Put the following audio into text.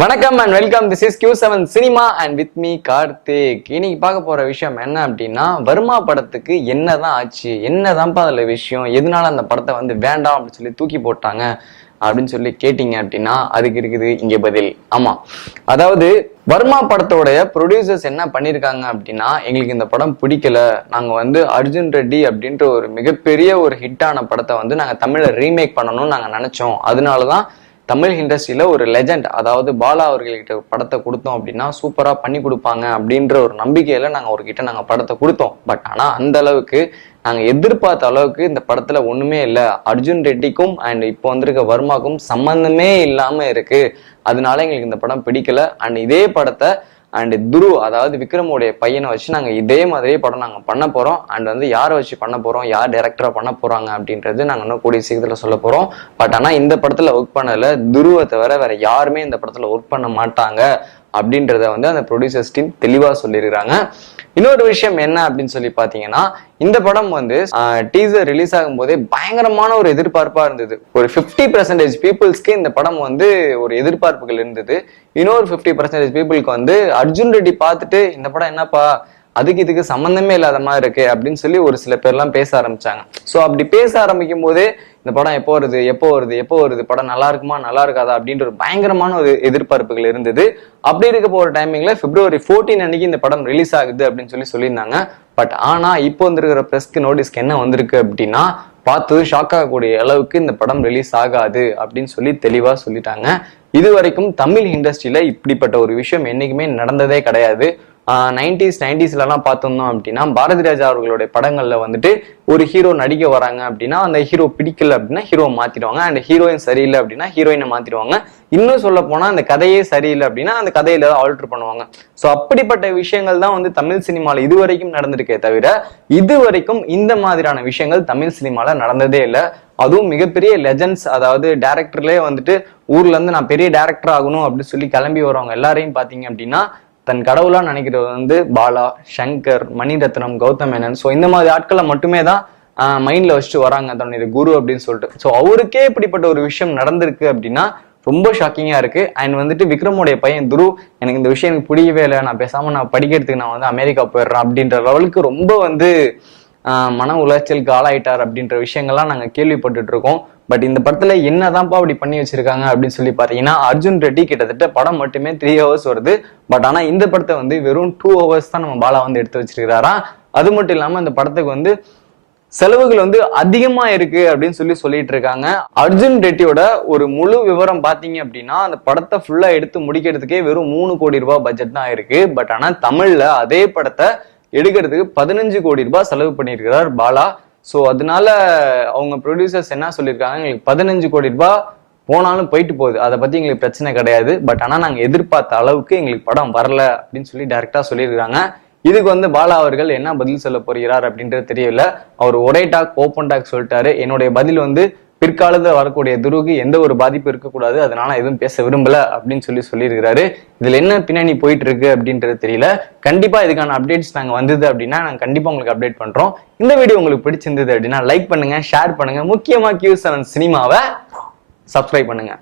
வணக்கம் and welcome. This is Q7 cinema and with me Karthik. இன்னைக்கு பார்க்க போற விஷயம் என்ன அப்படின்னா, வர்மா படத்துக்கு என்னதான் ஆச்சு, என்னதான்ப்பா அதுல விஷயம், எதனால அந்த படத்தை வந்து வேண்டாம் அப்படின்னு சொல்லி தூக்கி போட்டாங்க அப்படின்னு சொல்லி கேட்டீங்க அப்படின்னா அதுக்கு இருக்குது இங்க பதில். ஆமா, அதாவது வர்மா படத்தோடைய ப்ரொடியூசர்ஸ் என்ன பண்ணியிருக்காங்க அப்படின்னா, எங்களுக்கு இந்த படம் பிடிக்கல, நாங்க வந்து அர்ஜுன் ரெட்டி அப்படின்ற ஒரு மிகப்பெரிய ஒரு ஹிட்டான படத்தை வந்து நாங்க தமிழ்ல ரீமேக் பண்ணணும்னு நாங்க நினைச்சோம். அதனாலதான் தமிழ் இண்டஸ்ட்ரியில ஒரு லெஜண்ட், அதாவது பாலா அவர்கள்கிட்ட படத்தை கொடுத்தோம் அப்படின்னா சூப்பரா பண்ணி கொடுப்பாங்க அப்படின்ற ஒரு நம்பிக்கையில நாங்க படத்தை கொடுத்தோம். பட் ஆனா அந்த அளவுக்கு நாங்க எதிர்பார்த்த அளவுக்கு இந்த படத்துல ஒண்ணுமே இல்லை. அர்ஜுன் ரெட்டிக்கும் அண்ட் இப்போ வந்திருக்க வர்மாக்கும் சம்பந்தமே இல்லாம இருக்கு. அதனால எங்களுக்கு இந்த படம் பிடிக்கல. அண்ட் இதே படத்தை அண்ட் துரு, அதாவது விக்ரமோடைய பையனை வச்சு நாங்க இதே மாதிரியே படம் நாங்க பண்ண போறோம். அண்ட் வந்து யாரை வச்சு பண்ண போறோம், யார் டைரக்டரா பண்ண போறாங்க அப்படின்றது நாங்க இன்னும் கூடிய சீக்கிரத்துல சொல்ல போறோம். பட் ஆனா இந்த படத்துல ஒர்க் பண்ணல துருவை தவிர வேற யாருமே இந்த படத்துல ஒர்க் பண்ண மாட்டாங்க அப்படின்றத வந்து அந்த ப்ரொடியூசர்ஸ் டீம் தெளிவா சொல்லியிருக்காங்க. இன்னொரு விஷயம் என்ன அப்படின்னு சொல்லி பாத்தீங்கன்னா, இந்த படம் வந்து டீசர் ரிலீஸ் ஆகும் போதே பயங்கரமான ஒரு எதிர்பார்ப்பா இருந்தது. ஒரு 50% பீப்புள்ஸ்க்கு இந்த படம் வந்து ஒரு எதிர்பார்ப்புகள் இருந்தது. இன்னொரு 50% பீப்புளுக்கு வந்து அர்ஜுன் ரெட்டி பார்த்துட்டு இந்த படம் என்னப்பா அதுக்கு இதுக்கு சம்பந்தமே இல்லாத மாதிரி இருக்கு அப்படின்னு சொல்லி ஒரு சில பேர்லாம் பேச ஆரம்பிச்சாங்க. ஸோ அப்படி பேச ஆரம்பிக்கும் போதே இந்த படம் எப்போ வருது, படம் நல்லா இருக்குமா நல்லா இருக்காதா அப்படின்ற ஒரு பயங்கரமான ஒரு எதிர்பார்ப்புகள் இருந்தது. அப்படி இருக்க போற டைமிங்ல February 14 அன்னைக்கு இந்த படம் ரிலீஸ் ஆகுது அப்படின்னு சொல்லியிருந்தாங்க. பட் ஆனா இப்போ வந்திருக்கிற பிரஸ்க்கு நோட்டீஸ்க்கு என்ன வந்திருக்கு அப்படின்னா, பார்த்து ஷாக் ஆகக்கூடிய அளவுக்கு இந்த படம் ரிலீஸ் ஆகாது அப்படின்னு சொல்லி தெளிவா சொல்லிட்டாங்க. இது வரைக்கும் தமிழ் இண்டஸ்ட்ரியில இப்படிப்பட்ட ஒரு விஷயம் என்னைக்குமே நடந்ததே கிடையாது. 90s பார்த்தோம்னா அப்படின்னா, பாரதி ராஜா அவர்களுடைய படங்கள்ல வந்துட்டு ஒரு ஹீரோ நடிக்க வராங்க அப்படின்னா அந்த ஹீரோ பிடிக்கல அப்படின்னா ஹீரோ மாத்திடுவாங்க. அண்ட் ஹீரோயின் சரியில்லை அப்படின்னா ஹீரோயினை மாத்திடுவாங்க. இன்னும் சொல்ல போனா அந்த கதையே சரியில்லை அப்படின்னா அந்த கதையில ஆல்டர் பண்ணுவாங்க. ஸோ அப்படிப்பட்ட விஷயங்கள் தான் வந்து தமிழ் சினிமால இது வரைக்கும் நடந்திருக்கே தவிர இது வரைக்கும் இந்த மாதிரியான விஷயங்கள் தமிழ் சினிமால நடந்ததே இல்லை. அதுவும் மிகப்பெரிய லெஜண்ட்ஸ், அதாவது டைரக்டர்லயே வந்துட்டு ஊர்ல இருந்து நான் பெரிய டைரக்டர் ஆகணும் அப்படின்னு சொல்லி கிளம்பி வரவங்க எல்லாரையும் பாத்தீங்க அப்படின்னா தன் கடவுளா நினைக்கிறது வந்து பாலா, சங்கர், மணிரத்னம், கௌதம் மேனன். ஸோ இந்த மாதிரி ஆட்களை மட்டுமே தான் மைண்ட்ல வச்சுட்டு வராங்க தன்னுடைய குரு அப்படின்னு சொல்லிட்டு. ஸோ அவருக்கே இப்படிப்பட்ட ஒரு விஷயம் நடந்திருக்கு அப்படின்னா ரொம்ப ஷாக்கிங்கா இருக்கு. அண்ட் வந்துட்டு விக்ரமோடைய பையன் துரு, எனக்கு இந்த விஷயம் எனக்கு பிடிக்கவே இல்லை, நான் பேசாம நான் படிக்கிறதுக்கு நான் வந்து அமெரிக்கா போயிடுறேன் அப்படின்ற லெவலுக்கு ரொம்ப வந்து மன உளைச்சலுக்கு ஆளாயிட்டார் அப்படின்ற விஷயங்கள்லாம் நாங்க கேள்விப்பட்டுட்டு இருக்கோம். பட் இந்த படத்துல என்னதான்ப்பா அப்படி பண்ணி வச்சிருக்காங்க அப்படின்னு சொல்லி பாத்தீங்கன்னா, அர்ஜுன் ரெட்டி கிட்டத்தட்ட படம் மட்டுமே 3 hours வருது. பட் ஆனா இந்த படத்தை வந்து வெறும் 2 hours தான் நம்ம பாலா வந்து எடுத்து வச்சிருக்கிறாரா. அது மட்டும் இல்லாம இந்த படத்துக்கு வந்து செலவுகள் வந்து அதிகமா இருக்கு அப்படின்னு சொல்லிட்டு இருக்காங்க. அர்ஜுன் ரெட்டியோட ஒரு முழு விவரம் பாத்தீங்க அப்படின்னா, அந்த படத்தை ஃபுல்லா எடுத்து முடிக்கிறதுக்கே வெறும் 3 கோடி ரூபாய் பட்ஜெட் தான் இருக்கு. பட் ஆனா தமிழ்ல அதே படத்தை எடுக்கிறதுக்கு 15 கோடி ரூபாய் செலவு பண்ணியிருக்கிறார் பாலா. ஸோ அதனால அவங்க ப்ரொடியூசர்ஸ் என்ன சொல்லியிருக்காங்க, எங்களுக்கு 15 கோடி ரூபாய் போனாலும் போயிட்டு போகுது, அதை பத்தி எங்களுக்கு பிரச்சனை கிடையாது. பட் ஆனா நாங்க எதிர்பார்த்த அளவுக்கு எங்களுக்கு படம் வரல அப்படின்னு சொல்லி டைரக்டா சொல்லியிருக்காங்க. இதுக்கு வந்து பாலா அவர்கள் என்ன பதில் சொல்ல போகிறார் அப்படின்றது தெரியல. அவர் ஒரே டாக் ஓப்பன் டாக் சொல்லிட்டாரு. என்னுடைய பதில் வந்து பிற்காலத்தில் வரக்கூடிய துருவுக்கு எந்த ஒரு பாதிப்பு இருக்கக்கூடாது, அதனால எதுவும் பேச விரும்பல அப்படின்னு சொல்லியிருக்கிறாரு. இதுல என்ன பின்னணி போயிட்டு இருக்கு அப்படின்றது தெரியல. கண்டிப்பா இதுக்கான அப்டேட்ஸ் நாங்க வந்தது அப்படின்னா நாங்க கண்டிப்பா உங்களுக்கு அப்டேட் பண்றோம். இந்த வீடியோ உங்களுக்கு பிடிச்சிருந்தது அப்படின்னா லைக் பண்ணுங்க, ஷேர் பண்ணுங்க, முக்கியமா Q7 சினிமாவை சப்ஸ்கிரைப் பண்ணுங்க.